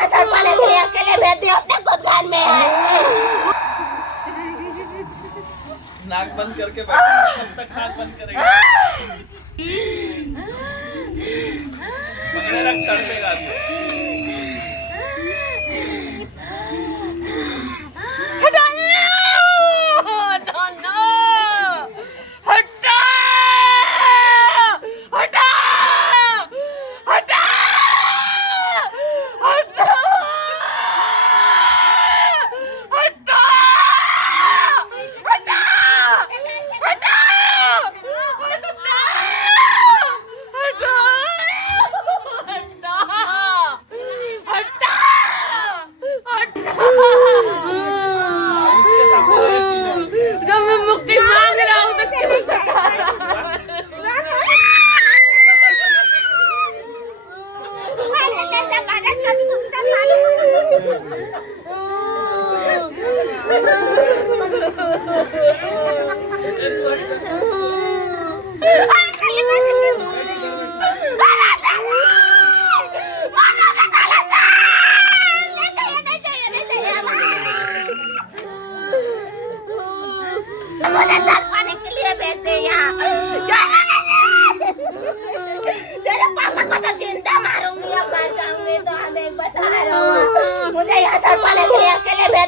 यहाँ तड़पाने के लिए अकेले भेज दिया अपने गोदखान में। नाक बंद करके बैठा कब तक नाक बंद करेगा? पकड़े रख तड़पेगा तू। जब मैं मुक्ति मांग रहा हूँ तो क्यों सता मुझे तड़पाने के लिए भेजते यहाँ। तेरे पापा को तो जिंदा मारूंगी, अब मर जाऊंगी तो हमें बता रहा हूँ। मुझे यहाँ तड़पाने के लिए अकेले